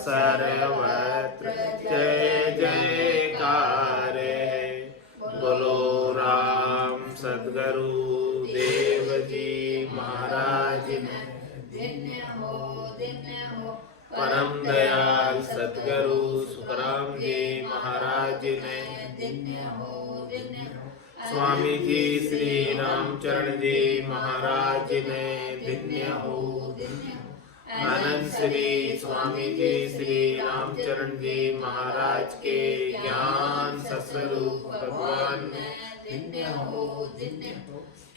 सर्वत्र जय जयकार है। बोलो राम सद्गुरु देव जी महाराज ने परम दयाल सद्गुरु सुखराम जी महाराज ने स्वामी जी श्री रामचरण जी महाराज ने धन्य हो। आनंद श्री स्वामी जी श्री रामचरण जी महाराज के ज्ञान सस्वरूप भगवान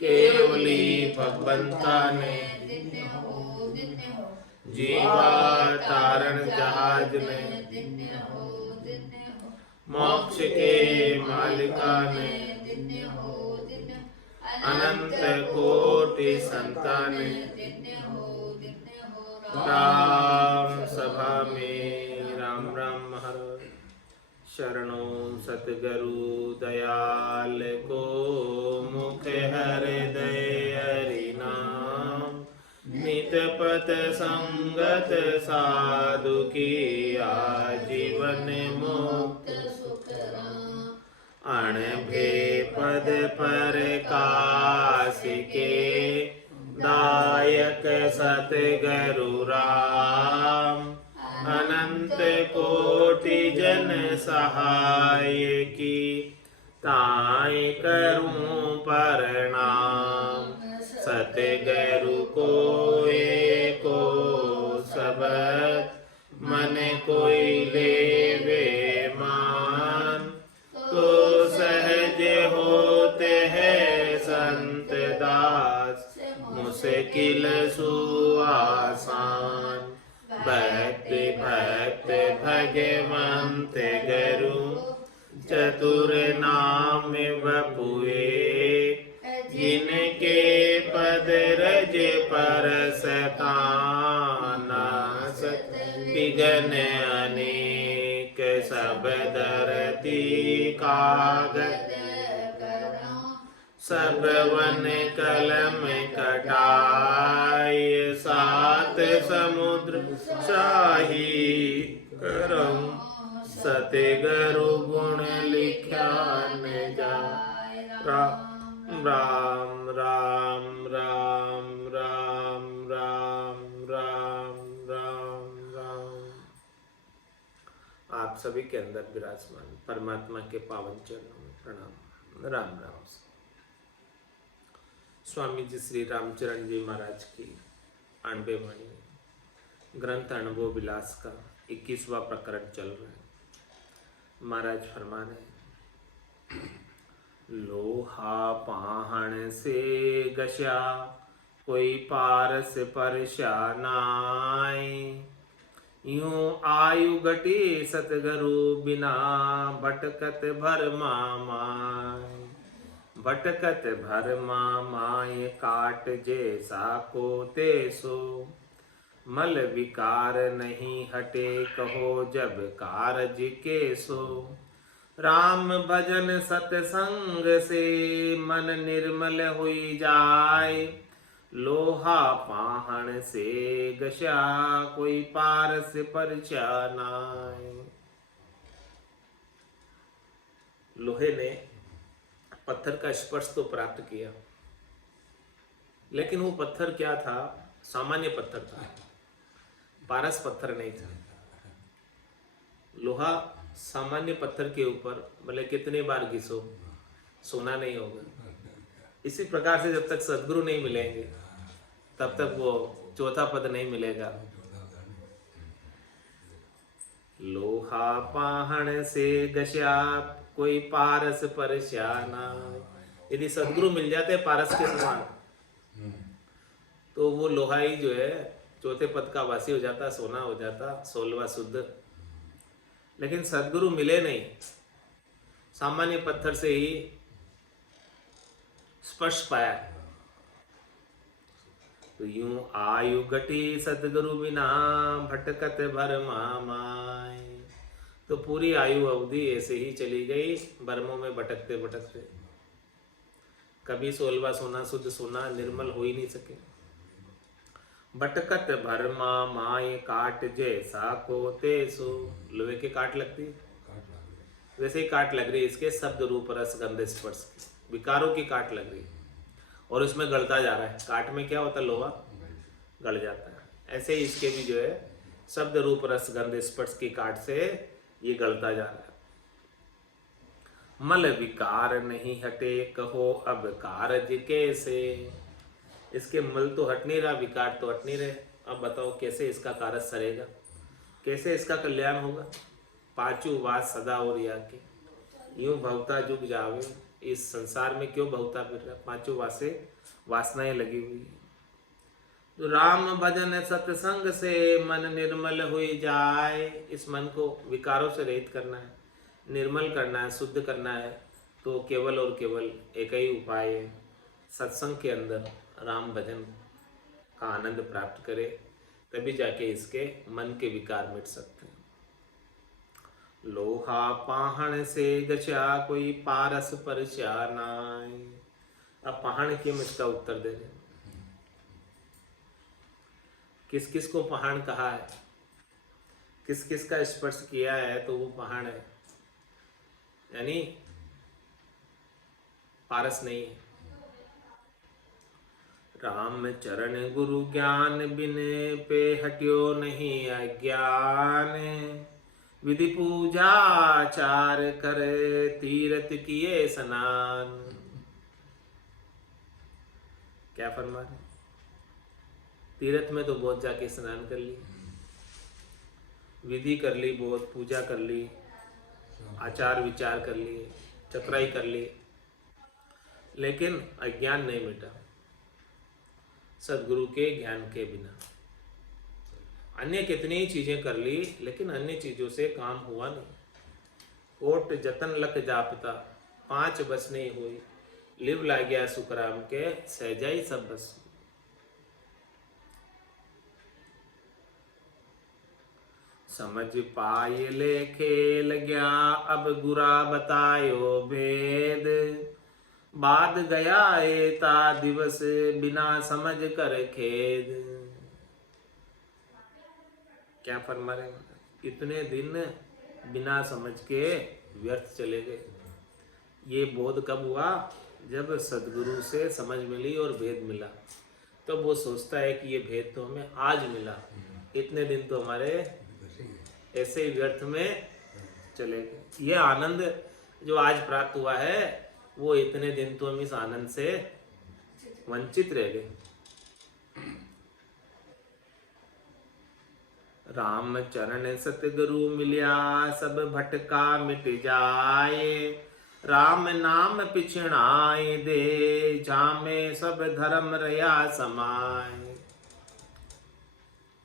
केवली भगवंता ने जीवा तारण जहाज ने मोक्ष के मालिका ने अनंत कोटि संताने राम सभा में राम राम हर शरणों सतगुरु दयाल को मुख हृदय हरि नाम नित पत संगत साधु की आजीवन मुक्त अणभे पद पर काश के दायक सतगुरु राम अनंत कोटि जन सहाय की ताई करूं प्रणाम। सतगुरु को एको सबद मन कोई लेवे मान तो सहज होते हैं संत दास मुश्किल सुआसान। भक्त भक्त भगवंत गुरु चतुर नाम बपुए जिनके पद रज पर सताना विघ्न अनेक सब धरती कागज सब वन कलम कटाय सात समुद्र शाही करम सतगुरु गुण लिखा न जाय। राम राम राम राम राम राम राम राम राम। आप सभी के अंदर विराजमान परमात्मा के पावन चरणों में प्रणाम। राम राम। स्वामी जी श्री रामचरण जी महाराज की 98 वाणी ग्रंथ अनुभव विलास का 21वां प्रकरण चल रहा है। महाराज फरमा रहे, लोहा पाहण से गशा कोई पारस परशा नाय, यूं आयु घटी सतगुरु बिना भटकत भरमा माय। भटकत भरमा माय काट जैसा को तेसो, मल विकार नहीं हटे कहो जब कारज के सो। राम भजन सतसंग से मन निर्मल हुई जाय, लोहा पाहण से गशा कोई पारस परछा नाय। लोहे ने पत्थर का स्पर्श तो प्राप्त किया, लेकिन वो पत्थर क्या था? सामान्य पत्थर था, पारस पत्थर नहीं था। लोहा सामान्य पत्थर के ऊपर भले कितने बार घिसो सोना नहीं होगा। इसी प्रकार से जब तक सद्गुरु नहीं मिलेंगे तब तक वो चौथा पद नहीं मिलेगा। लोहा पाहण से गशा कोई पारस परशाना। यदि सद्गुरु मिल जाते पारस के समान तो वो लोहा ही जो है चौथे पद का वासी हो जाता, सोना हो जाता, 16वां शुद्ध। लेकिन सद्गुरु मिले नहीं, सामान्य पत्थर से ही स्पर्श पाया। तो यूं आयु घटी सतगुरु बिना भटकत भरमा माय। तो पूरी आयु अवधि ऐसे ही चली गई, भरमों में भटकते भटकते। कभी 16वां सोना शुद्ध सोना निर्मल हो ही नहीं सके। भटकत भरमा माए काट जैसा को तेसो। लोहे के काट लगती है, वैसे ही काट लग रही है इसके शब्द रूप रस गंध स्पर्श की, विकारों की काट लग रही है और उसमें गलता जा रहा है। काट में क्या होता है, लोहा गल जाता है। ऐसे ही इसके भी जो है शब्द रूप रस गंध स्पर्श की काट से ये गलता जा रहा है। मल विकार नहीं हटे कहो अब कारज कैसे। इसके मल तो हट नहीं रहा, विकार तो हट नहीं रहे। अब बताओ कैसे इसका कारज सरेगा, कैसे इसका कल्याण होगा। पांचों वास सदा और या के यूं भवता जुग जावे। इस संसार में क्यों भवता फिर रहा, पांचों वासे वासनाएं लगी हुई है। तो राम भजन सत्संग से मन निर्मल हुई जाए। इस मन को विकारों से रहित करना है, निर्मल करना है, शुद्ध करना है। तो केवल और केवल एक ही उपाय है, सत्संग के अंदर राम भजन का आनंद प्राप्त करे, तभी जाके इसके मन के विकार मिट सकते हैं। लोहा पाहण से गचा कोई पारस पर नाय। अब पहाड़ क्यों, इसका उत्तर दे रहे। किस किस को पहाड़ कहा है, किस किस का स्पर्श किया है, तो वो पहाड़ है, यानी पारस नहीं है। राम चरण गुरु ज्ञान बिन पे हट्यो नहीं अज्ञान। विधि पूजा आचार कर तीरथ किए स्नान। क्या फरमा रहे, तीर्थ में तो बहुत जाके स्नान कर ली, विधि कर ली, बहुत पूजा कर ली, आचार विचार कर लिए, चतुराई कर ली, लेकिन अज्ञान नहीं मिटा सदगुरु के ज्ञान के बिना। अन्य कितनी ही चीजें कर ली, लेकिन अन्य चीजों से काम हुआ नहीं। कोट जतन लख जापता, 5 बस नहीं हुई। लिव ला गया सुखराम के, सहजाई सब बस। समझ पाए ले खेल गया, अब गुरा बतायो भेद। बाद गया एता दिवस, बिना समझ कर खेद। क्या फरमा रहे, इतने दिन बिना समझ के व्यर्थ चले गए। ये बोध कब हुआ, जब सदगुरु से समझ मिली और भेद मिला। तो वो सोचता है कि ये भेद तो हमें आज मिला, इतने दिन तो हमारे ऐसे ही व्यर्थ में चले गए। ये आनंद जो आज प्राप्त हुआ है, वो इतने दिन तो हम इस आनंद से वंचित रह गए। राम चरण सतगुरु मिलिया, सब भटका मिट जाए। राम नाम पिछड़ाए दे, जामे सब धर्म रया समाए।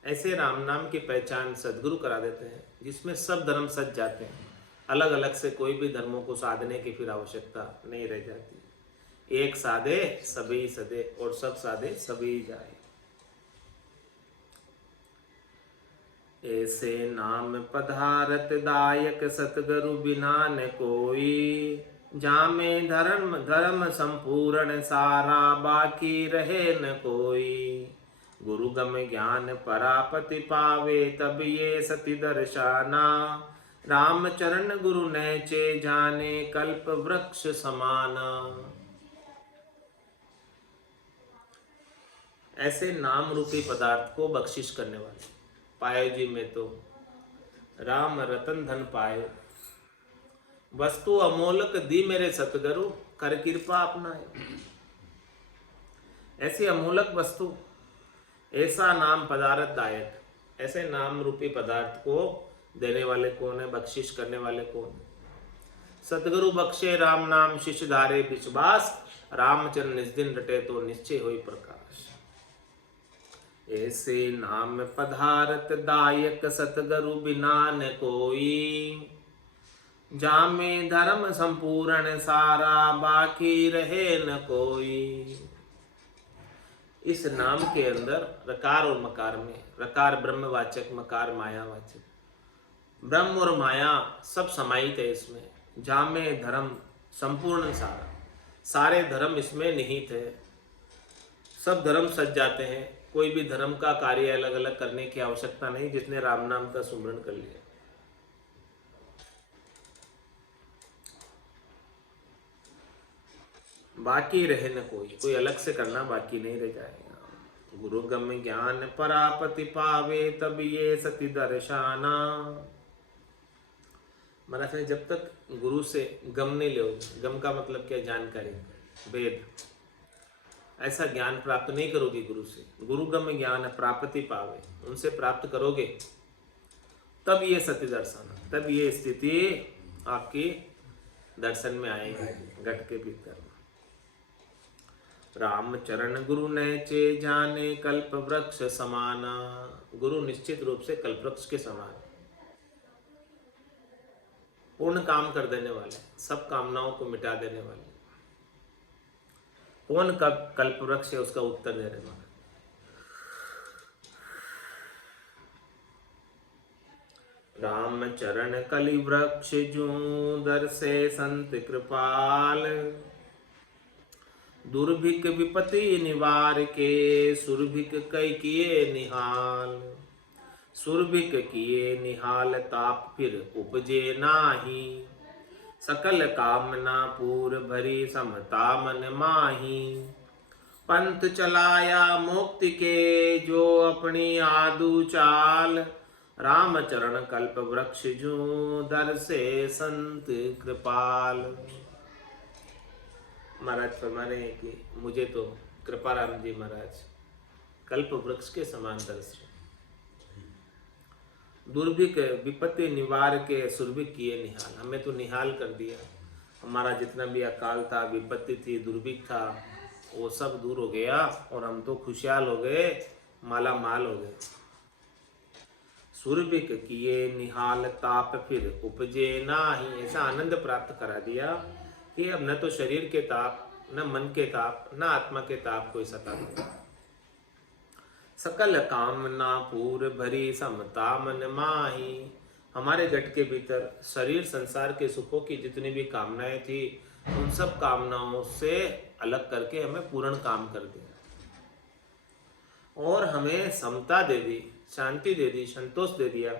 ऐसे राम नाम की पहचान सदगुरु करा देते हैं, जिसमें सब धर्म सज जाते हैं। अलग अलग से कोई भी धर्मों को साधने की फिर आवश्यकता नहीं रह जाती। एक साधे सभी सदे, और सब साधे सभी जाए। ऐसे नाम पधारत दायक, सतगुरु बिना न कोई। जामे धर्म धर्म संपूर्ण, सारा बाकी रहे न कोई। गुरु गम ज्ञान परापति पावे, तब ये सति दर्शाना। राम चरण गुरु नैचे जाने, कल्प वृक्ष समाना। ऐसे नाम रूपी पदार्थ को बख्शिश करने वाले पायो जी में तो राम रतन धन पायो। वस्तु अमोलक दी मेरे सतगुरु, कर कृपा अपनाए। ऐसी अमोलक वस्तु, ऐसा नाम पदार्थ दायक, ऐसे नाम रूपी पदार्थ को देने वाले कौन है, बख्शिश करने वाले कौन है। सतगुरु बख्शे राम नाम, शिष्य धारे विश्वास। रामचंद्र निज दिन रटे, तो निश्चय होई प्रकाश। ऐसे नाम पधारत दायक, सतगुरु बिना न कोई। जामे धर्म संपूर्ण, सारा बाकी रहे न कोई। इस नाम के अंदर रकार और मकार में, रकार ब्रह्मवाचक, मकार मायावाचक, ब्रह्म और माया सब समाहित है इसमें। जामे धर्म संपूर्ण, सारा, सारे धर्म इसमें निहित है। सब धर्म सज जाते हैं, कोई भी धर्म का कार्य अलग अलग करने की आवश्यकता नहीं, जिसने राम नाम का सुमरण कर लिया। बाकी रहे न कोई अलग से करना बाकी नहीं रह जाएगा। गुरु गम ज्ञान परापति पावे, तब ये सती दर्शाना। महाराज ने जब तक गुरु से गम नहीं लोगे, गम का मतलब क्या, जानकारी, वेद, ऐसा ज्ञान प्राप्त नहीं करोगे गुरु से। गुरु गम ज्ञान प्राप्ति पावे, उनसे प्राप्त करोगे तब ये सत्य दर्शन, तब ये स्थिति आपकी दर्शन में आएगी घट के भीतर। राम चरण गुरु नैचे जाने, कल्प वृक्ष समाना। गुरु निश्चित रूप से कल्प वृक्ष के समान, पूर्ण काम कर देने वाले, सब कामनाओं को मिटा देने वाले। कौन कल्प वृक्ष है, उसका उत्तर देने वाला। राम चरण कलि वृक्ष जू, दर से संत कृपाल। दुर्भिक विपत्ति निवार के, सुरभिक कई किए निहाल। सुरभिक किए निहाल, ताप फिर उपजे नाही। सकल कामना पूर भरी, समता मन माही। पंथ चलाया मुक्ति के, जो अपनी आदु चाल। राम चरण कल्प वृक्ष जू, दर से संत कृपाल। महाराज फरमा रहे हैं कि मुझे तो कृपाराम जी महाराज कल्प वृक्ष के समान दर्श, दुर्भिक विपत्ति निवार के, सुरभिक किए निहाल। हमें तो निहाल कर दिया, हमारा जितना भी अकाल था, विपत्ति थी, दुर्भिक था, वो सब दूर हो गया और हम तो खुशहाल हो गए, माला माल हो गए। सुरभिक किए निहाल, ताप फिर उपजे नाही। ऐसा आनंद प्राप्त करा दिया कि अब न तो शरीर के ताप, न मन के ताप, न आत्मा के ताप कोई सताते। सकल कामना पूर भरी, समता मन माही। हमारे घट के भीतर शरीर संसार के सुखों की जितनी भी कामनाएं थी, उन सब कामनाओं से अलग करके हमें पूर्ण काम कर दिया और हमें समता दे दी, शांति दे दी, संतोष दे दिया,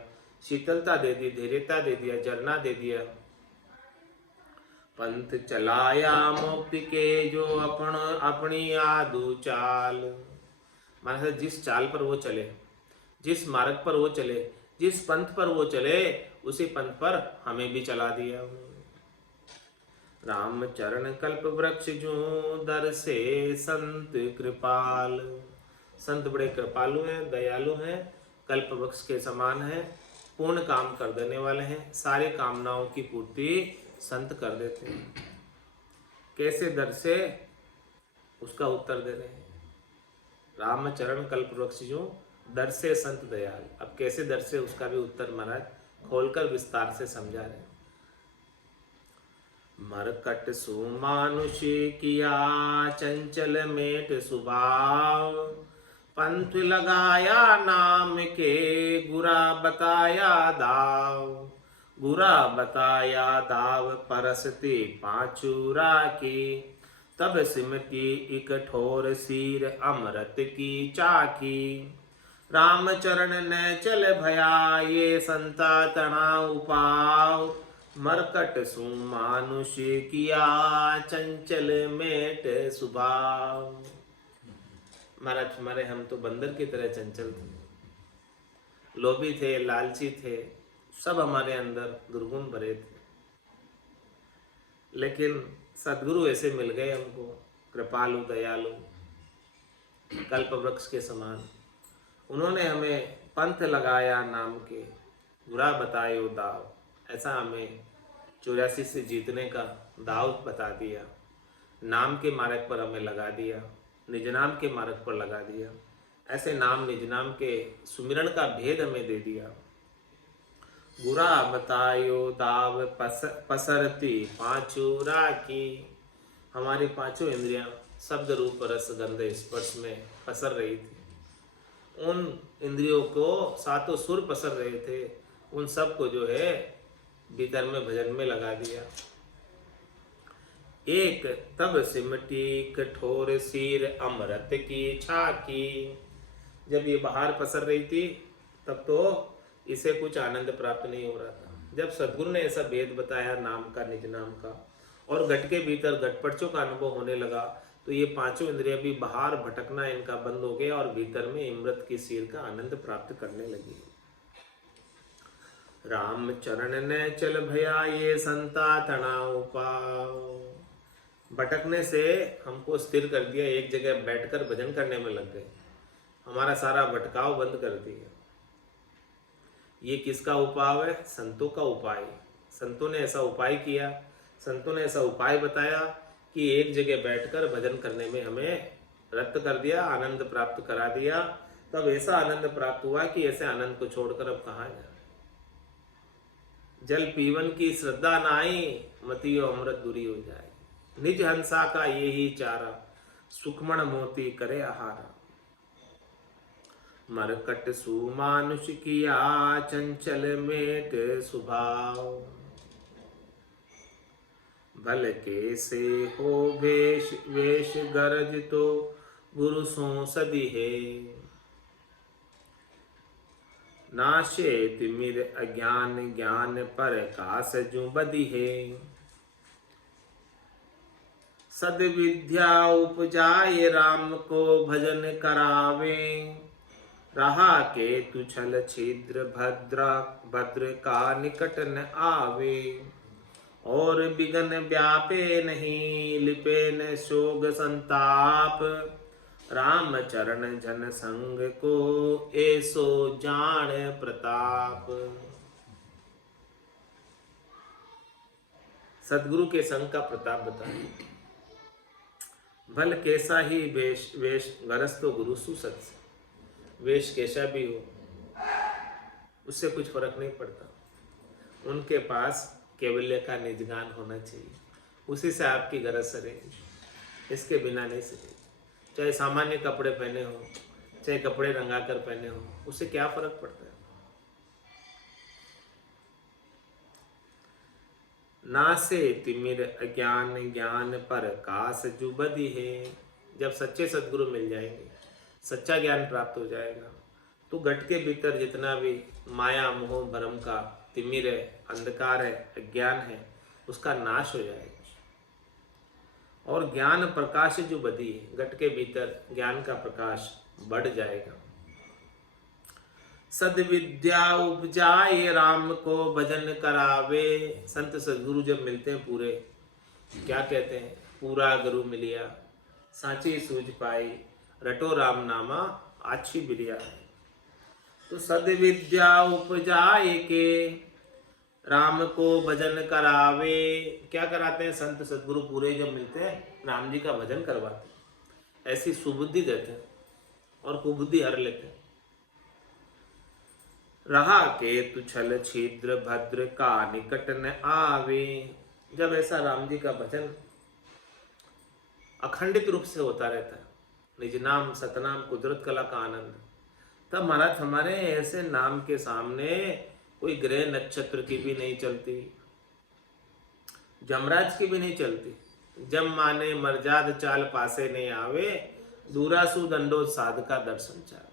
शीतलता दे दी, धैर्यता दे दिया, जरना दे दिया। पंथ चलाया मुक्ति के, जो अपनी आदु चाल। माना जिस चाल पर वो चले, जिस मार्ग पर वो चले, जिस पंथ पर वो चले, उसी पंथ पर हमें भी चला दिया। राम चरण कल्प वृक्ष जू, दर से संत कृपाल। संत बड़े कृपालु हैं, दयालु हैं, कल्प वृक्ष के समान हैं, पूर्ण काम कर देने वाले हैं, सारी कामनाओं की पूर्ति संत कर देते हैं। कैसे दर से, उसका उत्तर दे रहे हैं। राम चरण कल्प वृक्ष जो, दर से संत दयाल। अब कैसे दर से, उसका भी उत्तर महाराज खोलकर विस्तार से समझा रहे हैं। मरकट सुमानुष किया, चंचल मेट स्वभाव। पंथ लगाया नाम के, गुरा बताया दाव। गुरा बताया दाव, परसते पांचुरा की। तब सिमटी एक ठोर सीर, अमृत की चाकी। राम चरण न चल भया, ये संता तना उपाव। मरकट सुमानुष किया, चंचल मेट स्वभाव। महाराज हमारे, हम तो बंदर की तरह चंचल थे, लोभी थे, लालची थे, सब हमारे अंदर दुर्गुण भरे थे। लेकिन सदगुरु ऐसे मिल गए हमको, कृपालु दयालु, कल्प वृक्ष के समान। उन्होंने हमें पंथ लगाया नाम के, बुरा बतायो दाव। ऐसा हमें 84 से जीतने का दाव बता दिया, नाम के मार्ग पर हमें लगा दिया, निज नाम के मार्ग पर लगा दिया। ऐसे नाम निज नाम के सुमिरन का भेद हमें दे दिया। बुरा बतायो दाव, पसरती पांचुरा की। हमारी पांचों इंद्रियां शब्द रूप रस गंध स्पर्श में पसर रही थी। उन इंद्रियों को सातों सुर पसर रहे थे, उन सब को जो है भीतर में भजन में लगा दिया। एक तब सिमटी कठोर सीर, अमृत की छाकी। जब ये बाहर पसर रही थी तब तो इसे कुछ आनंद प्राप्त नहीं हो रहा था। जब सदगुरु ने ऐसा भेद बताया नाम का, निज नाम का, और घट के भीतर घटपटचों का अनुभव होने लगा, तो ये पांचों इंद्रियां भी बाहर भटकना इनका बंद हो गया और भीतर में इमृत की सीर का आनंद प्राप्त करने लगी। राम चरण ने चल भया ये संता तनाव पाओ। भटकने से हमको स्थिर कर दिया, एक जगह बैठकर भजन करने में लग गए, हमारा सारा भटकाव बंद कर दिया। ये किसका उपाय है? संतों का उपाय। संतों ने ऐसा उपाय किया, संतों ने ऐसा उपाय बताया कि एक जगह बैठकर भजन करने में हमें रत कर दिया, आनंद प्राप्त करा दिया। तब ऐसा आनंद प्राप्त हुआ कि ऐसे आनंद को छोड़कर अब कहाँ जाए। जल पीवन की श्रद्धा नाई, मतियो अमृत दूरी हो जाए। निज हंसा का ये ही चारा, सुखमण मोती करे आहारा। मरकट सुमानुष किया, चंचल मेट स्वभाव। भल के से हो वेश वेश गरज, तो गुरु सो सदी है। नाशे तिमिर अज्ञान, ज्ञान पर कास जू बदी है। सद विद्या उपजाए, राम को भजन करावे। रहा के तु छल छिद्र, भद्र का निकट न आवे। और बिगन व्यापे नहीं, लिपे न शोग संताप। राम चरण जन संग को, ऐसो जान प्रताप। सदगुरु के संग का प्रताप बताए। भल कैसा ही वेश वेश गरज, तो गुरु सुसत। वेश कैसा भी हो उससे कुछ फर्क नहीं पड़ता, उनके पास कैवल्य का निजगान होना चाहिए, उसी से आपकी गरज सरेगी, इसके बिना नहीं सरेगी। चाहे सामान्य कपड़े पहने हो, चाहे कपड़े रंगा कर पहने हो, उससे क्या फर्क पड़ता है। नासे तिमिर अज्ञान, ज्ञान पर कास जुबदी है। जब सच्चे सदगुरु मिल जाएंगे, सच्चा ज्ञान प्राप्त हो जाएगा, तो घट के भीतर जितना भी माया मोह भ्रम का तिमिर है, अंधकार है, अज्ञान है, उसका नाश हो जाएगा। और ज्ञान प्रकाश जो बदी है, घट के भीतर ज्ञान का प्रकाश बढ़ जाएगा। सद विद्या उपजाए, राम को भजन करावे। संत सदगुरु जब मिलते हैं पूरे, क्या कहते हैं? पूरा गुरु मिलिया, साची सूझ पाई, रटो राम नामा आछी बिरिया। तो सद विद्या उपजाए के, राम को भजन करावे। क्या कराते हैं? संत सदगुरु पूरे जब मिलते हैं, राम जी का भजन करवाते हैं, ऐसी सुबुद्धि देते हैं और कुबुद्धि हर लेते हैं। रहा के तु छल छिद्र, भद्र का निकट न आवे। जब ऐसा राम जी का भजन अखंडित रूप से होता रहता है, निज नाम सतनाम कुदरत कला का आनंद, तब महाराज हमारे ऐसे नाम के सामने कोई ग्रह नक्षत्र की भी नहीं चलती, जमराज की भी नहीं चलती। जम माने मर्जाद चाल पासे नहीं आवे, दूरासु दंडो साध का दर्शन चाल।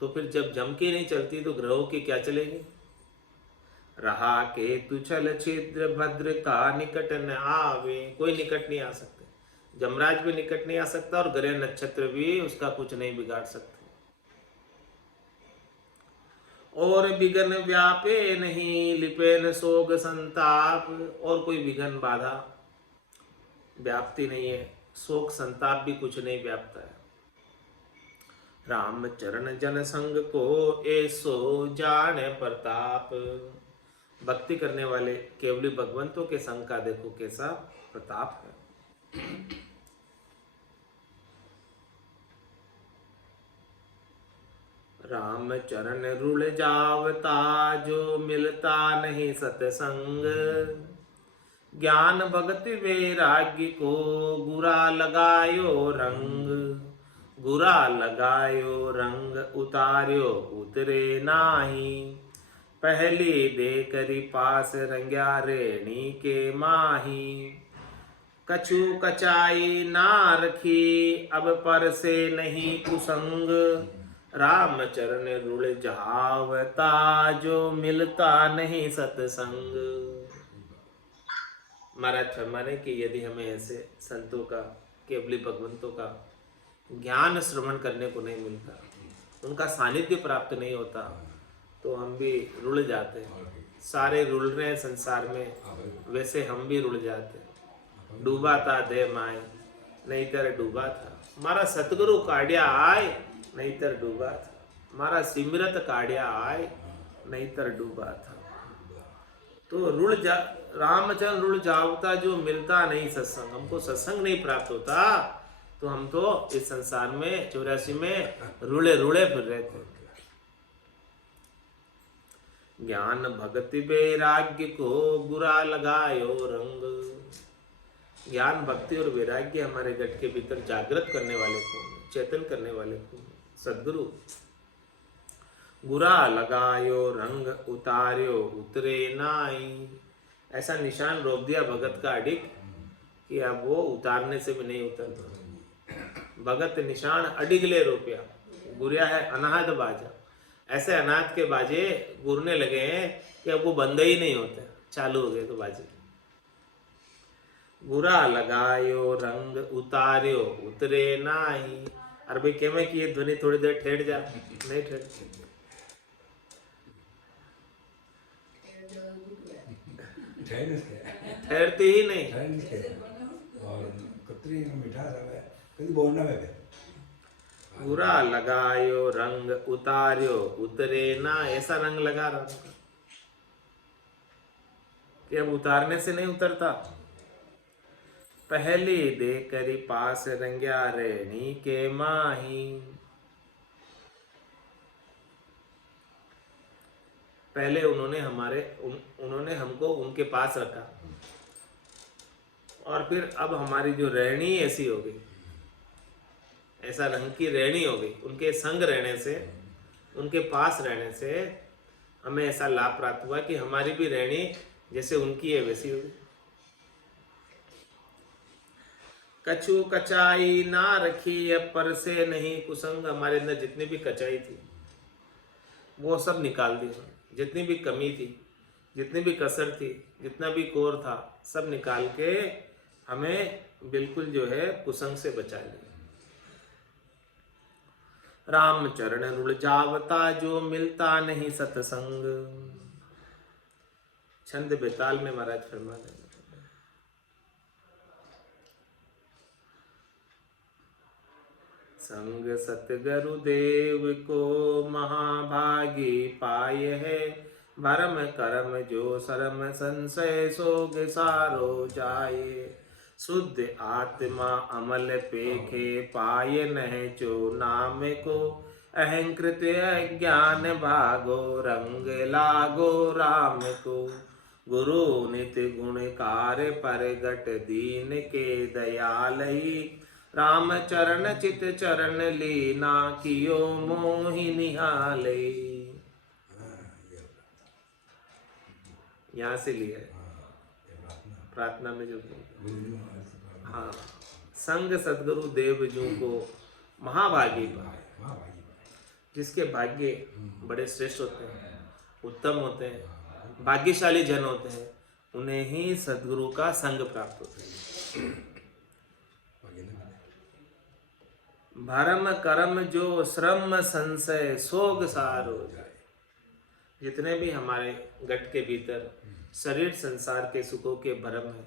तो फिर जब जम की नहीं चलती तो ग्रहों की क्या चलेगी? रहा के तु छल छिद्र, भद्र का निकट न आवे। कोई निकट नहीं आ सकते, जमराज भी निकट नहीं आ सकता और ग्रह नक्षत्र भी उसका कुछ नहीं बिगाड़ सकते। और विघन व्यापे नहीं, लिपे न शोक संताप। और कोई विघन बाधा व्याप्ति नहीं है, शोक संताप भी कुछ नहीं व्यापता है। राम चरण जन संग को, ऐसो जाने प्रताप। भक्ति करने वाले केवली भगवंतों के संग का देखो कैसा प्रताप है। राम चरण रुल जावता, जो मिलता नहीं सतसंग। ज्ञान भगति वैराग्य को, गुरा लगायो रंग। गुरा लगायो रंग, उतार्यो उतरे नाही। पहली दे करी पास, रंग्या रेणी के माही। कछु कचाई ना रखी, अब पर से नहीं कुसंग। राम चरण रुल जावता जो मिलता नहीं सत्संग। महाराज फरमाने कि यदि हमें ऐसे संतों का, केवली भगवंतों का ज्ञान श्रवण करने को नहीं मिलता, उनका सानिध्य प्राप्त नहीं होता, तो हम भी रुल जाते हैं। सारे रुल रहे हैं संसार में, वैसे हम भी रुल जाते हैं। डूबा था दे माए नहीं तर डूबा था, मारा सतगुरु काढ़िया आए नहीं तर डूबा था, मारा सिमरत काढ़िया आए नहीं तर डूबा था। तो रामचंद्र रुल जावता जो मिलता नहीं सत्संग, हमको सत्संग नहीं प्राप्त होता, तो हम तो इस संसार में 84 में रुले रुले फिर रहे थे। ज्ञान भक्ति वैराग्य को बुरा लगायो रंग। ज्ञान भक्ति और वैराग्य हमारे गट के भीतर जागृत करने वाले को, चेतन करने वाले को सद्गुरु बुरा लगायो रंग उतार्यो उतरे नाई। ऐसा निशान रोक दिया भगत का अडिग कि अब वो उतारने से भी नहीं उतरता। भगत निशान अडिग ले रोपिया, गुरिया है अनाहत बाजा। ऐसे अनाथ के बाजे गुरने लगे हैं कि अब वो बंद ही नहीं होते, चालू हो गए तो बाजे। बुरा लगायो रंग उतार्यो उतरे नाई। अरे भाई क्या मैं कि ये ध्वनि थोड़ी देर ठहर जा, नहीं ठहरती ही नहीं। बुरा लगायो रंग उतार्यो उतरे ना। ऐसा रंग लगा रहा कि अब उतारने से नहीं उतरता। पहली दे करी पास रंग्या रेणी के माही। पहले उन्होंने हमको उनके पास रखा, और फिर अब हमारी जो रहनी ऐसी हो गई, ऐसा रंग की रहनी हो गई। उनके संग रहने से, उनके पास रहने से हमें ऐसा लाभ प्राप्त हुआ कि हमारी भी रहनी जैसे उनकी है वैसी हो गई। कछु कचाई ना रखी पर से नहीं कुसंग। हमारे अंदर जितनी भी कचाई थी वो सब निकाल दी। जितनी भी कमी थी, जितनी भी कसर थी, जितना भी कोर था, सब निकाल के हमें बिल्कुल जो है कुसंग से बचा लिया। राम चरण रुल जावता जो मिलता नहीं सत्संग। छंद बेताल में महाराज फरमा देंगे, संग सतगुरु देव को महाभागी पाय है। भरम करम जो शरम संशय सोग सारो जाए। शुद्ध आत्मा अमल पेखे पाय नह जो नाम को। अहंकृत अज्ञान भागो रंग लागो राम को। गुरु नित गुण कार्य परगट दीन के दयाल ही। राम चरण चित चरण लीना कियो मोहि निहाले। यहाँ से लिया है प्रार्थना में जो। हाँ, संग सदगुरु देव जू को महाभागी पाए। जिसके भाग्य बड़े श्रेष्ठ होते हैं, उत्तम होते हैं, भाग्यशाली जन होते हैं, उन्हें ही सदगुरु का संग प्राप्त होता है। भरम करम जो श्रम संशय सोग सार हो जाए। जितने भी हमारे गट के भीतर शरीर संसार के सुखों के भरम है,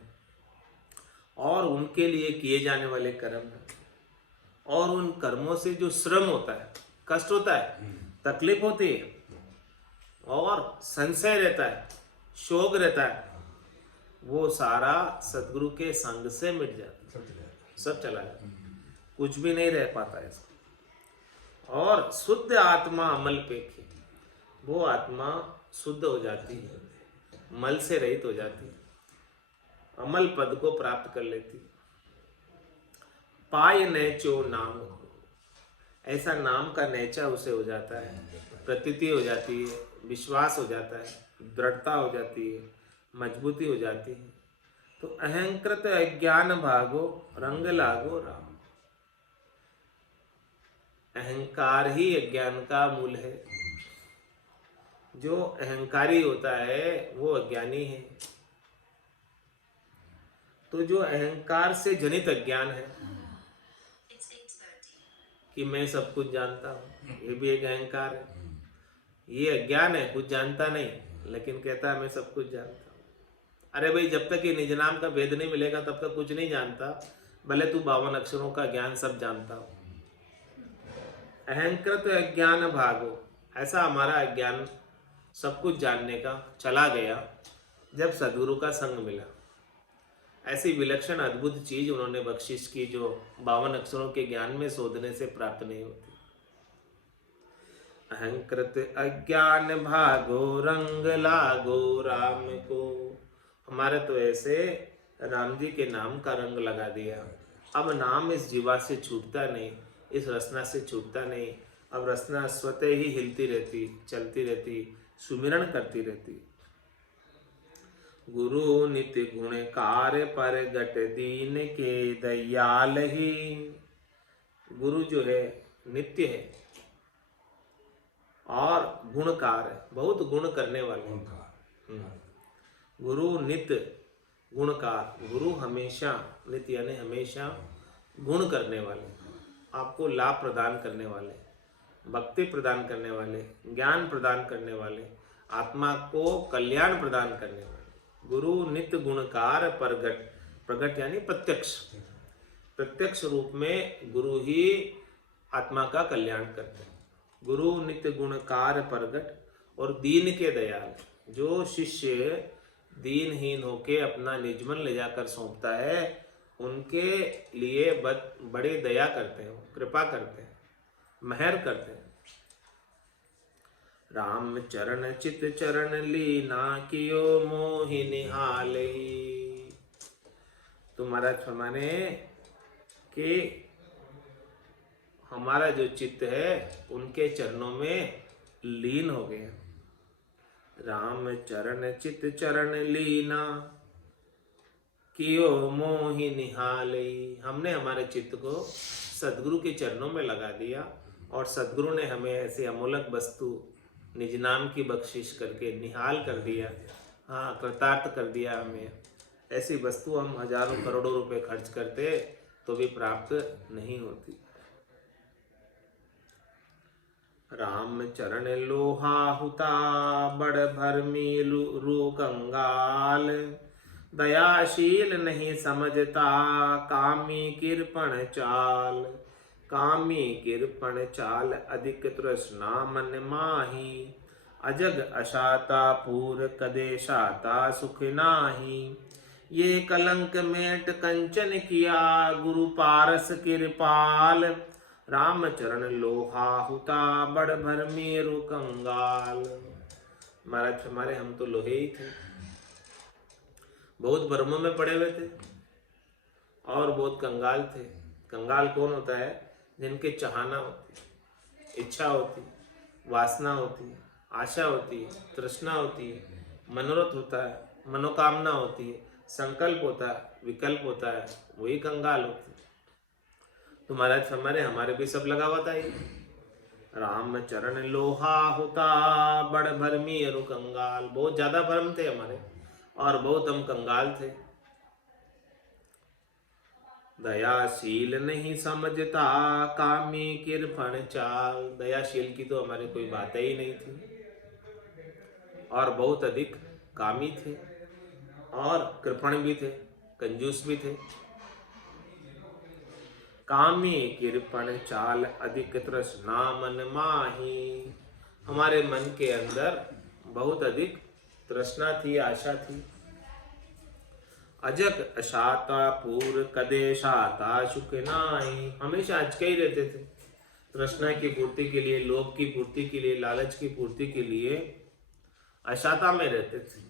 और उनके लिए किए जाने वाले कर्म है, और उन कर्मों से जो श्रम होता है, कष्ट होता है, तकलीफ होती है, और संशय रहता है, शोक रहता है, वो सारा सदगुरु के संग से मिट जाता है, सब चला जाता है, कुछ भी नहीं रह पाता है। और शुद्ध आत्मा अमल पेखे, वो आत्मा शुद्ध हो जाती है, मल से रहित हो जाती है, अमल पद को प्राप्त कर लेती। पाय नैचो नाम, ऐसा नाम का नैचा उसे हो जाता है, प्रतीति हो जाती है, विश्वास हो जाता है, दृढ़ता हो जाती है, मजबूती हो जाती है। तो अहंकृत अज्ञान भागो रंग लागो राम। अहंकार ही अज्ञान का मूल है। जो अहंकारी होता है वो अज्ञानी है। तो जो अहंकार से जनित अज्ञान है कि मैं सब कुछ जानता हूँ, ये भी एक अहंकार है। ये अज्ञान है, कुछ जानता नहीं, लेकिन कहता है मैं सब कुछ जानता हूँ। अरे भाई, जब तक ये निज नाम का भेद नहीं मिलेगा तब तक कुछ नहीं जानता, भले तू 52 अक्षरों का ज्ञान सब जानता हो। अहंकृत अज्ञान भागो, ऐसा हमारा अज्ञान सब कुछ जानने का चला गया जब सद्गुरु का संग मिला। ऐसी विलक्षण अद्भुत चीज उन्होंने बख्शिश की जो 52 अक्षरों के ज्ञान में शोधने से प्राप्त नहीं होती। अहंकृत अज्ञान भागो, रंग लागो राम को। हमारे तो ऐसे राम जी के नाम का रंग लगा दिया। अब नाम इस जीवा से छूटता नहीं, इस रसना से छूटता नहीं। अब रसना स्वतः ही हिलती रहती, चलती रहती, सुमिरन करती रहती। गुरु नित्य गुण कार्य पर गट दीन के दयाल ही। गुरु जो है नित्य है और गुणकार है, बहुत गुण करने वाले। गुरु नित्य गुणकार, गुरु हमेशा, नित्य यानी हमेशा गुण करने वाले, आपको लाभ प्रदान करने वाले, भक्ति प्रदान करने वाले, ज्ञान प्रदान करने वाले, आत्मा को कल्याण प्रदान करने वाले। गुरु नित्य गुणकार प्रगट, प्रगट यानी प्रत्यक्ष, प्रत्यक्ष रूप में गुरु ही आत्मा का कल्याण करते हैं। गुरु नित्य गुणकार प्रगट और दीन के दयाल। जो शिष्य दीनहीन होके अपना निजमन ले जाकर सौंपता है, उनके लिए बड़े दया करते हैं, कृपा करते हैं, मेहर करते हैं। राम चरण चित चरण लीना कियो मोहि निहालई। तुम्हारा फरमाने कि हमारा जो चित्त है उनके चरणों में लीन हो गया। राम चरण चित चरण लीना कियो मोहि निहालई। हमने हमारे चित्त को सद्गुरु के चरणों में लगा दिया और सद्गुरु ने हमें ऐसी अमूलक वस्तु निज नाम की बख्शिश करके निहाल कर दिया। हाँ, कृतार्थ कर दिया हमें। ऐसी वस्तु हम हजारों करोड़ों रुपए खर्च करते तो भी प्राप्त नहीं होती। राम चरण लोहा हुता, बड़ भरमी रू कंगाल। दयाशील नहीं समझता, कामी कृपण चाल। कामी कृपण चाल, अधिक तृष्णा मन माही। अजग अशाता पूर, कदेशाता सुख नाही। ये कलंक मेट कंचन किया, गुरु पारस कृपाल। राम चरण लोहा हुता, बड़ भरमी रु कंगाल। महाराज हमारे, हम तो लोहे ही थे, बहुत भ्रमों में पड़े हुए थे और बहुत कंगाल थे। कंगाल कौन होता है? जिनके चाहना होती, इच्छा होती, वासना होती, आशा होती है, तृष्णा होती है, मनोरथ होता है, मनोकामना होती है, संकल्प होता है, विकल्प होता है, वही कंगाल होती है। तो महाराज हमारे, हमारे भी सब लगा हुआ था ये। राम चरण लोहा होता, बड़ भरमी अरु कंगाल। बहुत ज्यादा भ्रम थे हमारे और बहुत हम कंगाल थे। दयाशील नहीं समझता, कामी कृपण चाल। दयाशील की तो हमारी कोई बात ही नहीं थी और बहुत अधिक कामी थे और कृपण भी थे, कंजूस भी थे। कामी कृपण चाल, अधिक तृष्णा मन माही। हमारे मन के अंदर बहुत अधिक तृष्णा थी, आशा थी। अजक अशाता पूर, कदेशाता सुख नाही। हमेशा अचके ही रहते थे, तृष्णा की पूर्ति के लिए, लोभ की पूर्ति के लिए, लालच की पूर्ति के लिए अशाता में रहते थे।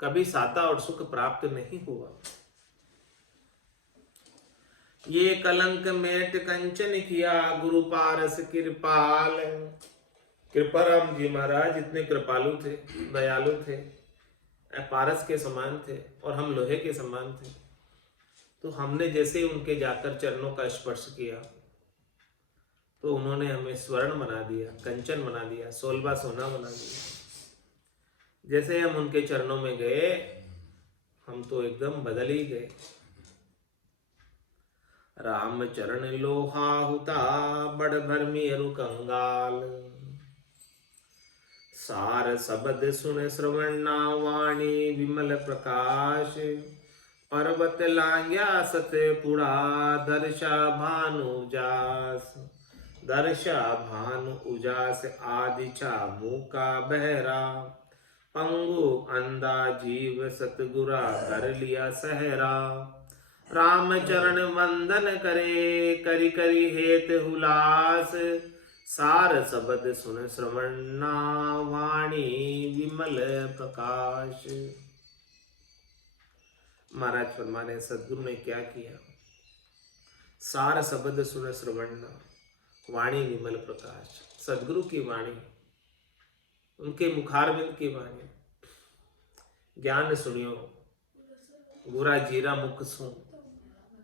कभी साता और सुख प्राप्त नहीं हुआ। ये कलंक मेट कंचन किया, गुरु पारस कृपाल। कृपाराम जी महाराज इतने कृपालु थे, दयालु थे, पारस के समान थे और हम लोहे के समान थे। तो हमने जैसे उनके जाकर चरणों का स्पर्श किया, तो उन्होंने हमें स्वर्ण बना दिया, कंचन बना दिया, सोलवा सोना बना दिया। जैसे हम उनके चरणों में गए, हम तो एकदम बदल ही गए। राम चरण लोहा हुता, बड़ भरमी अरु कंगाल। सार शब्द सुन श्रवणा, वाणी विमल प्रकाश। पर्वत लांग्या सत पुड़ा, दर्शा भानु उजास। दर्शा भानु उजास, आदिचा मूका बहरा। पंगु अंधा जीव सतगुरा, कर लिया सहरा। राम चरण वंदन करे, करी करी हेत हुलास। सार शब्द सुन श्रवणा, वाणी विमल प्रकाश। महाराज फरमाने सदगुरु ने क्या किया? सार शब्द सुन श्रवणा, वाणी विमल प्रकाश। सदगुरु की वाणी, उनके मुखारविंद की वाणी, ज्ञान सुनियो गुरा जीरा मुख सु,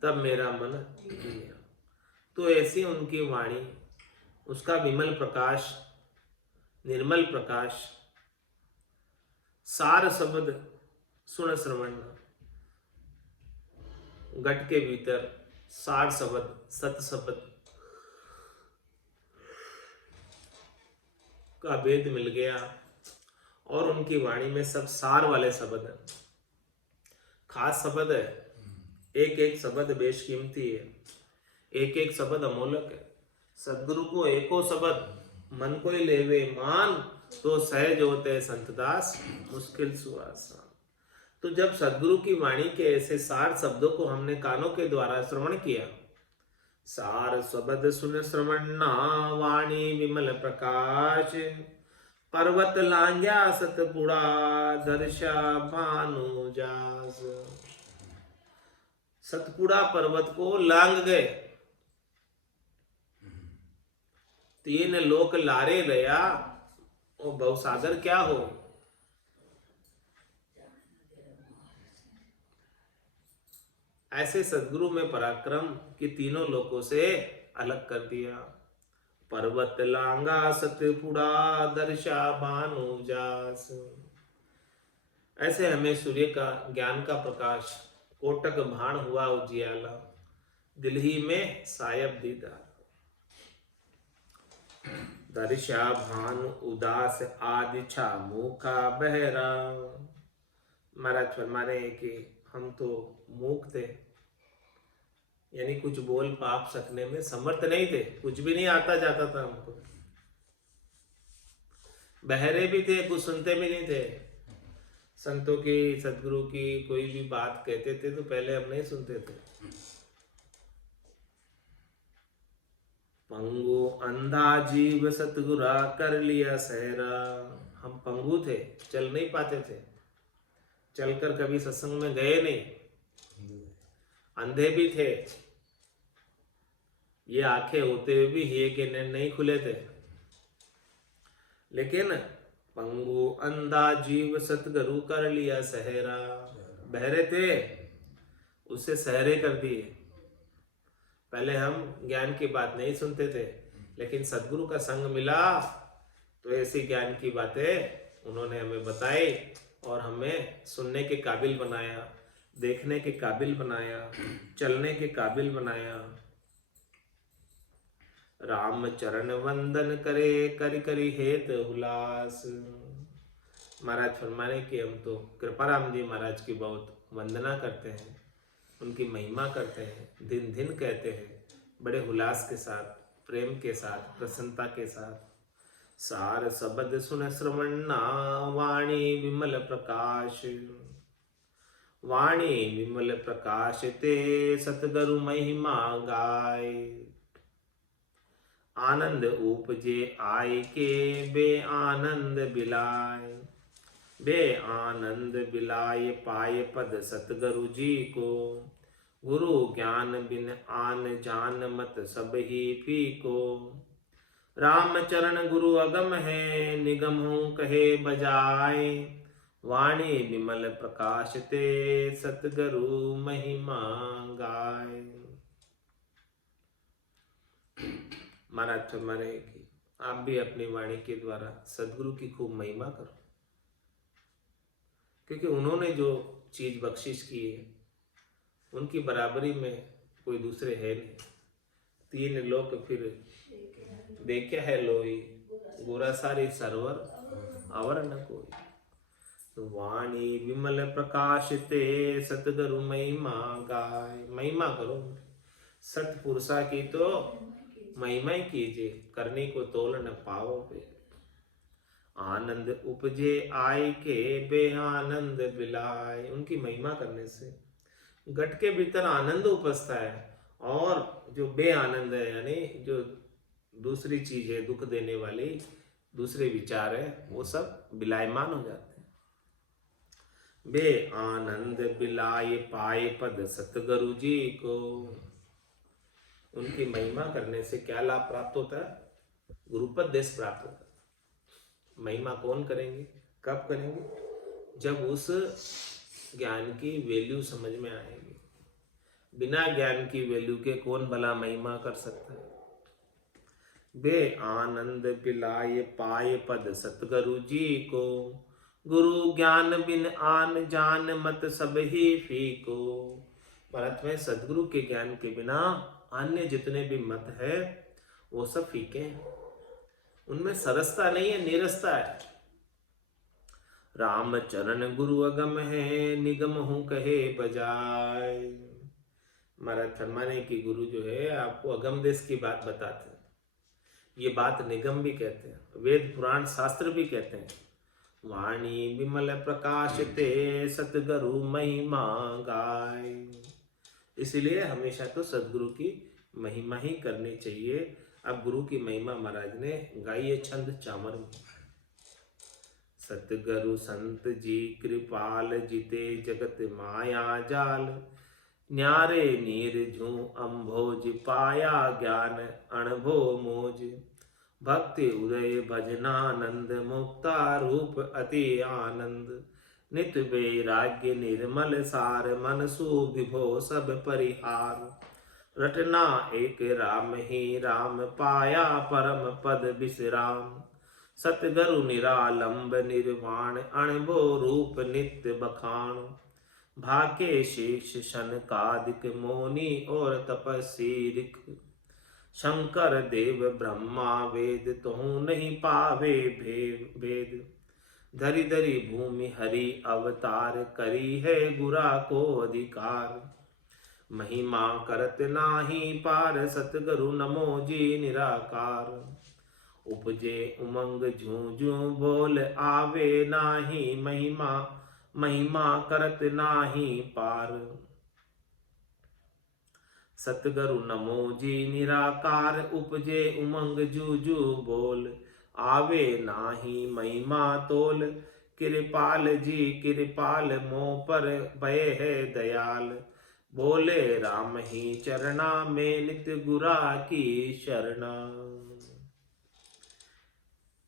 तब मेरा मन जिया। तो ऐसी उनकी वाणी, उसका विमल प्रकाश, निर्मल प्रकाश। सार शब्द सुन श्रवण, घट के भीतर सार शब्द, सत शब्द का भेद मिल गया और उनकी वाणी में सब सार वाले शब्द है, खास शब्द है। एक एक शब्द बेशकीमती है, एक एक शब्द अमोलक है। सदगुरु को एको शब्द मन को ही लेवे मान, तो सहज होते संतदास मुश्किल सुआसान। तो जब सदगुरु की वाणी के ऐसे सार शब्दों को हमने कानों के द्वारा श्रवण किया, सार शब्द सुन श्रवणा, वाणी विमल प्रकाश। पर्वत लांग्या सतपुड़ा, दर्शा भानु जास। सतपुड़ा पर्वत को लांग गए, तीन लोक लारे गया, और भवसागर क्या हो। ऐसे सदगुरु में पराक्रम कि तीनों लोकों से अलग कर दिया। पर्वत लांगा सतपुड़ा, दर्शा भानु जास। ऐसे हमें सूर्य का ज्ञान का प्रकाश, कोटक भाण हुआ उजियाला, दिल ही में सायब दीदार। दर्शा भानु उदास, आदिछा मूका बहरा। महाराज फरमाने कि हम तो मूक थे, यानी कुछ बोल पाप सकने में समर्थ नहीं थे, कुछ भी नहीं आता जाता था हमको। बहरे भी थे, कुछ सुनते भी नहीं थे। संतों की, सदगुरु की कोई भी बात कहते थे तो पहले हम नहीं सुनते थे। पंगु अंधा जीव सतगुरा, कर लिया सहरा। हम पंगु थे, चल नहीं पाते थे, चलकर कभी सत्संग में गए नहीं, अंधे भी थे, ये आंखें होते हुए भी ये के नहीं खुले थे। लेकिन पंगु अंधा जीव सतगुरु, कर लिया सहरा। बहरे थे, उसे सहरे कर दिए। पहले हम ज्ञान की बात नहीं सुनते थे, लेकिन सदगुरु का संग मिला तो ऐसी ज्ञान की बातें उन्होंने हमें बताई और हमें सुनने के काबिल बनाया, देखने के काबिल बनाया, चलने के काबिल बनाया। राम चरण वंदन करे, करी करी हेत हुलास। महाराज फरमाने कि हम तो कृपाराम जी महाराज की बहुत वंदना करते हैं, उनकी महिमा करते हैं, दिन दिन कहते हैं, बड़े हुलास के साथ, प्रेम के साथ, प्रसन्नता के साथ। सार शब्द सुन श्रवणा, वाणी विमल प्रकाश। वाणी विमल प्रकाश ते, सतगुरु महिमा गाय। आनंद उपजे आय के, बे आनंद बिलाय। बे आनंद बिलाय पाए पद सतगुरु जी को। गुरु ज्ञान बिन आन जान, मत सब ही फीको। राम चरण गुरु अगम है, निगम हूँ कहे बजाय। वाणी विमल प्रकाश ते, सतगुरु महिमा गाय। महाराज फरमाने कि आप भी अपनी वाणी के द्वारा सदगुरु की खूब महिमा करो, क्योंकि उन्होंने जो चीज बख्शिश की है उनकी बराबरी में कोई दूसरे है नहीं। तीन लोक फिर देखे है लोई, गोरा सारी सरवर अवर न कोई। तो वाणी विमल प्रकाश ते सतगुरु महिमा गाय। महिमा करो सतपुरुषा की, तो महिमा ही कीजिए, करने को तोल न पाओगे। आनंद उपजे आय के बे आनंद बिलाय। उनकी महिमा करने से घट के भीतर आनंद उपजता है, और जो बे आनंद है यानी जो दूसरी चीज है दुख देने वाली, दूसरे विचार है, वो सब विलायमान हो जाते हैं। बे आनंद बिलाय पाए पद सतगुरु जी को। उनकी महिमा करने से क्या लाभ प्राप्त होता है? गुरुपद देश प्राप्त होता है। महिमा कौन करेंगे, कब करेंगे? जब उस ज्ञान की वैल्यू समझ में आएगी। बिना ज्ञान की वैल्यू के कौन भला महिमा कर सकता है? बे आनंद बिलाय पाए पद सतगुरु जी को। गुरु ज्ञान बिन आन जान मत सब ही फीको। भारत में सदगुरु के ज्ञान के बिना अन्य जितने भी मत है वो सब फीके हैं, उनमें सरसता नहीं है, नीरसता है। राम चरण गुरु अगम है, निगम हूं कहे बजाय। महाराज फरमाने की गुरु जो है आपको अगम देश की बात बताते हैं, ये बात निगम भी कहते हैं, वेद पुराण शास्त्र भी कहते हैं। वाणी विमल प्रकाश ते सतगुरु महिमा गाय। इसलिए हमेशा तो सदगुरु की महिमा ही करनी चाहिए। अब गुरु की महिमा महाराज ने गाई है छंद चामर में। सतगुरु संत जी कृपाल जिते जगत माया जाल। न्यारे नीर झू अम्भोज पाया ज्ञान अणभो मोज। भक्ति उदय भजनानंद मुक्ता रूप अति आनंद। नित वैराग्य निर्मल सार मन सुविभो सब परिहार। रटना एक राम ही राम पाया परम पद विश्राम। सतगुरु निरालंब निर्वाण अणभो रूप नित्य बखान। भाके शेष शनकादिक मोनि और तपस्वी रिख। शंकर देव ब्रह्मा वेद तुहु नहीं पावे भेद। धरी धरी भूमि हरि अवतार करी है गुरा को अधिकार। महिमा करत नाही पार सतगुरु नमो जी निराकार। उपजे उमंग झू झू बोल आवे नाही महिमा। महिमा करत नाही पार। सतगुरु नमो जी निराकार। उपजे उमंग जू जू बोल आवे नाही महिमा तोल। कृपाल जी कृपाल मोह पर भय है दयाल। बोले राम ही चरना में नित गुरा की शरणा।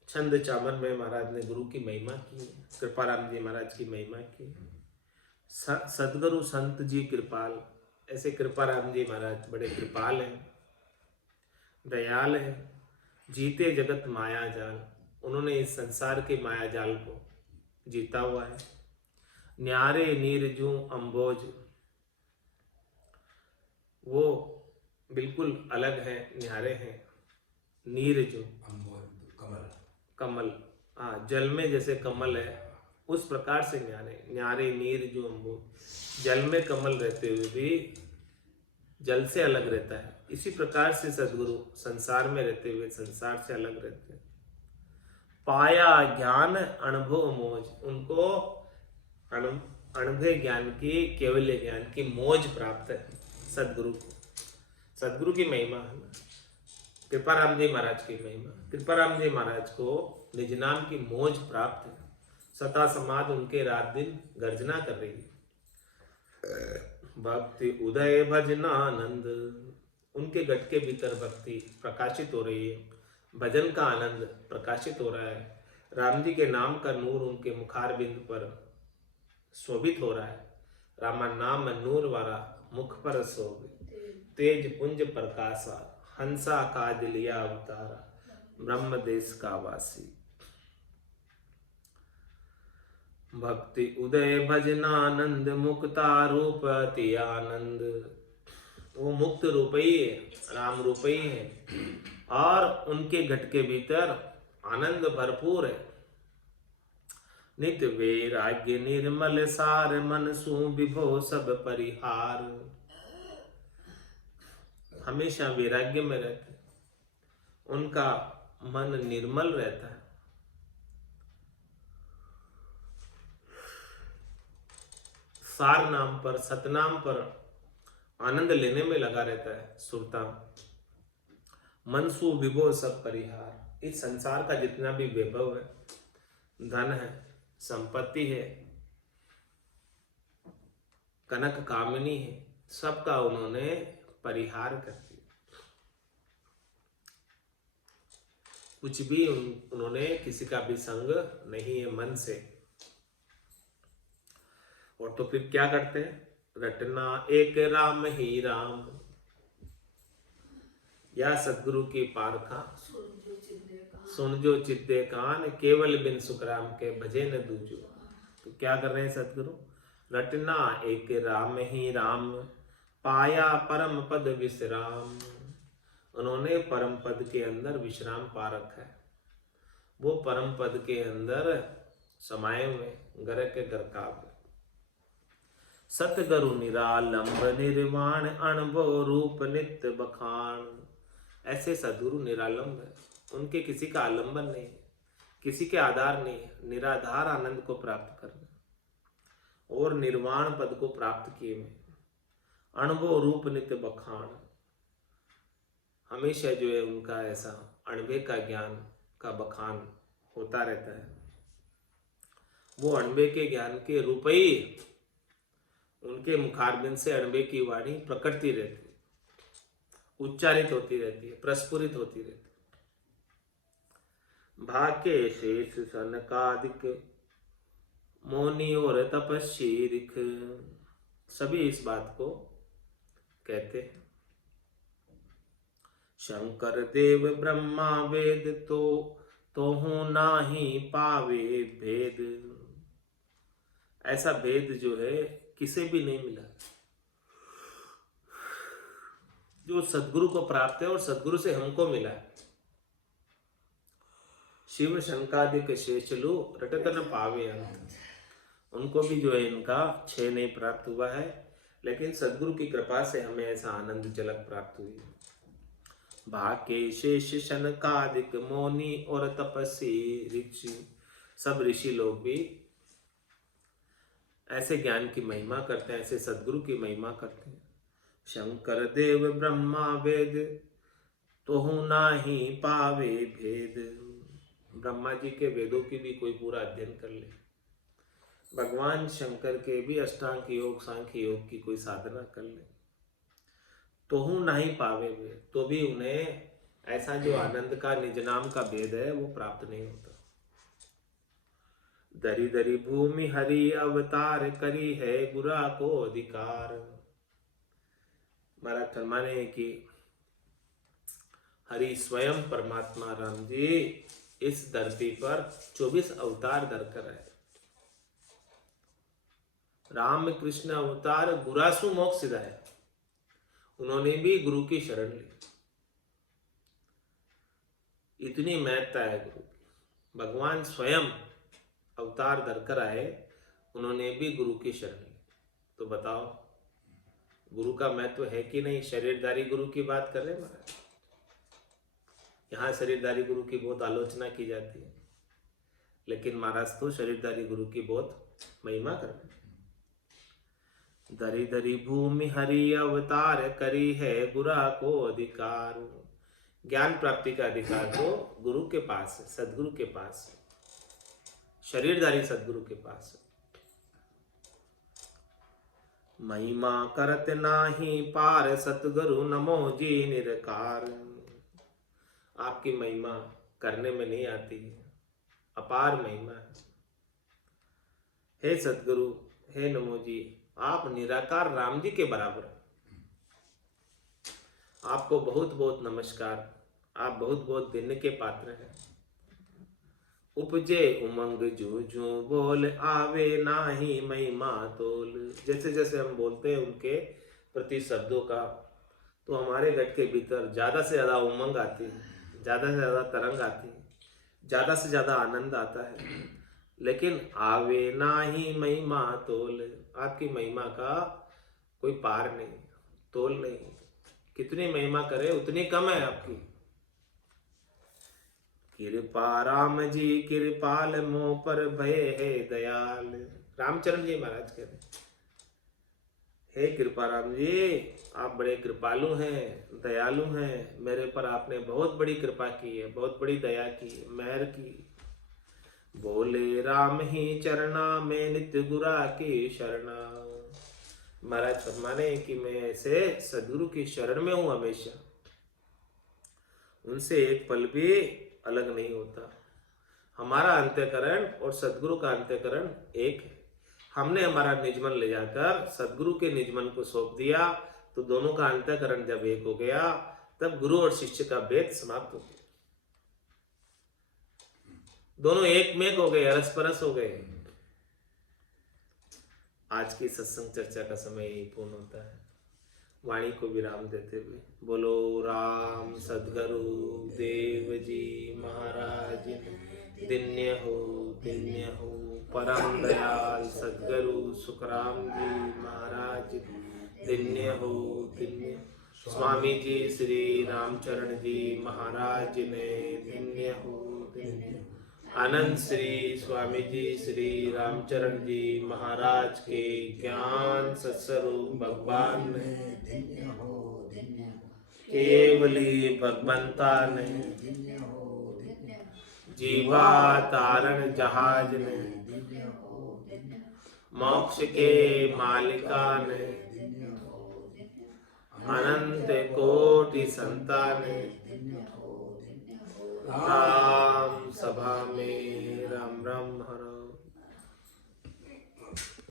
छंद चामर में महाराज ने गुरु की महिमा की, कृपाराम जी महाराज की महिमा की। सदगुरु संत जी कृपाल, ऐसे कृपाराम जी महाराज बड़े कृपाल हैं, दयाल हैं। जीते जगत माया जाल, उन्होंने इस संसार के माया जाल को जीता हुआ है। न्यारे नीरजू अम्बोज, वो बिल्कुल अलग है, न्यारे हैं। नीरजू कमल, कमल, हाँ, जल में जैसे कमल है उस प्रकार से न्यारे। न्यारे नीरजू अम्बोज, जल में कमल रहते हुए भी जल से अलग रहता है। इसी प्रकार से सदगुरु संसार में रहते हुए संसार से अलग रहते हैं। पाया ज्ञान अनुभव मोज, उनको अनुभव ज्ञान की, केवल ज्ञान की मौज प्राप्त है सदगुरु को। सदगुरु की महिमा है ना, कृपाराम जी महाराज की महिमा। कृपाराम जी महाराज को निज नाम की मौज प्राप्त है। सता समाज उनके रात दिन गर्जना कर रही है। भक्ति उदय भजनानंद, उनके गट के भीतर भक्ति प्रकाशित हो रही है, भजन का आनंद प्रकाशित हो रहा है। राम जी के नाम का नूर उनके मुखार बिंद पर शोभित हो रहा है। रामा नाम नूर वाला मुख पर शोभे, तेज पुंज प्रकाशा हंसा का दिलिया अवतारा, ब्रह्म देश का वासी। भक्ति उदय भजनानंद, मुक्ता रूप अति आनंद। वो मुक्त रूप ही है, राम रूप ही है, और उनके घट के भीतर आनंद भरपूर है। नित्य वैराग्य निर्मल सार, मन सु विभो सब परिहार। हमेशा वैराग्य में रहते, उनका मन निर्मल रहता है। सार नाम पर, सतनाम पर आनंद लेने में लगा रहता है सुरता। मनसु विभो सब परिहार। इस संसार का जितना भी वैभव है, धन है, संपत्ति है, कनक कामिनी है, सबका उन्होंने परिहार कर दिया। कुछ भी उन्होंने किसी का भी संग नहीं है मन से। और तो फिर क्या करते हैं? रटना एक राम ही राम, या सदगुरु की पारखा सुन जो चित्ते कान, केवल बिन सुखराम के भजे न दूजो। तो क्या कर रहे हैं सदगुरु? रटना एक राम ही राम, पाया परम पद विश्राम। उन्होंने परम पद के अंदर विश्राम पा रखा है। वो परम पद के अंदर समाये हुए, गर के गरकाब। सतगुरु निरालंब निर्वाण, अनुभव रूप नित्य बखान। ऐसे सदगुरु निरालंब है, उनके किसी का आलंबन नहीं है, किसी के आधार नहीं है। निराधार आनंद को प्राप्त करना और निर्वाण पद को प्राप्त किए में अनुभव रूप नित्य बखान। हमेशा जो है उनका ऐसा अणबे का ज्ञान का बखान होता रहता है। वो अणबे के ज्ञान के रूप ही उनके मुखारबिंद से अणबे की वाणी प्रकटती रहती है, उच्चारित होती रहती है, प्रस्फुरित होती रहती है। भाग्य शेष सनकादिक, मौनी और तपस्वी रिख। सभी इस बात को कहते हैं। शंकर देव ब्रह्मा वेद, तो हूं नाही पावे भेद। ऐसा भेद जो है किसे भी नहीं मिला, जो सदगुरु को प्राप्त है और सदगुरु से हमको मिला है। शिव शंकादिक शेषलु, रटत न पावे अंत। उनको भी जो है इनका क्षय नहीं प्राप्त हुआ है, लेकिन सदगुरु की कृपा से हमें ऐसा आनंद झलक प्राप्त हुई है। भाग्य शेष शनकादिक, मौनी और तपस्वी ऋषि। सब ऋषि लोग भी ऐसे ज्ञान की महिमा करते हैं, ऐसे सदगुरु की महिमा करते हैं। शंकर देव ब्रह्मा वेद, तो हूं नाही पावे भेद। ब्रह्मा जी के वेदों की भी कोई पूरा अध्ययन कर ले, भगवान शंकर के भी अष्टांग योग सांख्य योग की कोई साधना कर ले, तो हूं नहीं पावे भेद, तो भी उन्हें ऐसा जो आनंद का निज नाम का भेद है वो प्राप्त नहीं होता। दरी दरी भूमि हरि अवतार, करी है बुरा को अधिकार। महाराज फरमाने हैं कि हरि स्वयं परमात्मा राम जी इस धरती पर 24 अवतार धरकर आए। राम कृष्ण अवतार गुरासु मोक्ष सिधाए, उन्होंने भी गुरु की शरण ली। इतनी महत्ता है गुरु की। भगवान स्वयं अवतार धरकर आए, उन्होंने भी गुरु की शरण ली। तो बताओ गुरु का महत्व है कि नहीं? शरीरधारी गुरु की बात कर रहे हैं महाराज। यहाँ शरीरधारी गुरु की बहुत आलोचना की जाती है, लेकिन महाराज तो शरीरधारी गुरु की बहुत महिमा कर रहे हैं। दरी दरी भूमि हरि अवतार, करी है बुरा को अधिकार। ज्ञान प्राप्ति का अधिकार तो गुरु के पास है, सदगुरु के पास है, शरीरधारी सदगुरु के पास है। महिमा करत नाही पार, सतगुरु नमो जी निरकार। आपकी महिमा करने में नहीं आती है, अपार महिमा है। हे सतगुरु, हे नमो जी, आप निराकार राम जी के बराबर हैं। आपको बहुत बहुत नमस्कार। आप बहुत बहुत देने के पात्र हैं। उपजे उमंग जू जू बोल, आवे नाही महिमा तोल। जैसे जैसे हम बोलते हैं उनके प्रति शब्दों का, तो हमारे घट के भीतर ज़्यादा से ज़्यादा उमंग आती है, ज़्यादा से ज़्यादा तरंग आती है, ज़्यादा से ज़्यादा आनंद आता है। लेकिन आवे नाही महिमा तोल, आपकी महिमा का कोई पार नहीं, तोल नहीं। कितनी महिमा करे उतनी कम है आपकी। कृपा राम जी कृपाल, मोह पर भय है दयाल। रामचरण जी महाराज कहते हैं, हे कृपा राम जी, आप बड़े कृपालु हैं, दयालु हैं। मेरे पर आपने बहुत बड़ी कृपा की है, बहुत बड़ी दया की, मेहर की। बोले राम ही चरना में नित्य गुरा की शरणा। महाराज फरमाने कि मैं ऐसे सदगुरु की शरण में हूं हमेशा, उनसे एक पल भी अलग नहीं होता। हमारा अंतःकरण और सदगुरु का अंतःकरण एक है। हमने हमारा निजमन ले जाकर सदगुरु के निजमन को सौंप दिया, तो दोनों का अंतःकरण जब एक हो गया, तब गुरु और शिष्य का भेद समाप्त हो गया। दोनों एक में हो गए, अरस परस हो गए। आज की सत्संग चर्चा का समय यही पूर्ण होता है। वाणी को विराम देते हुए बोलो राम सद्गुरु देव जी महाराज, दिन्य हो परम दयाल सद्गुरु सुखराम जी महाराज, दिन्य हो दिन्य। स्वामी जी श्री रामचरण जी महाराज ने दिन्य हो दिन्य। आनंद श्री स्वामी जी श्री रामचरण जी महाराज के ज्ञान सत्स्वरूप भगवान ने केवली भगवंता ने, जीवा तारण जहाज ने, मोक्ष के मालिका ने, अनंत कोटि संतान ने, राम सभा में राम राम हर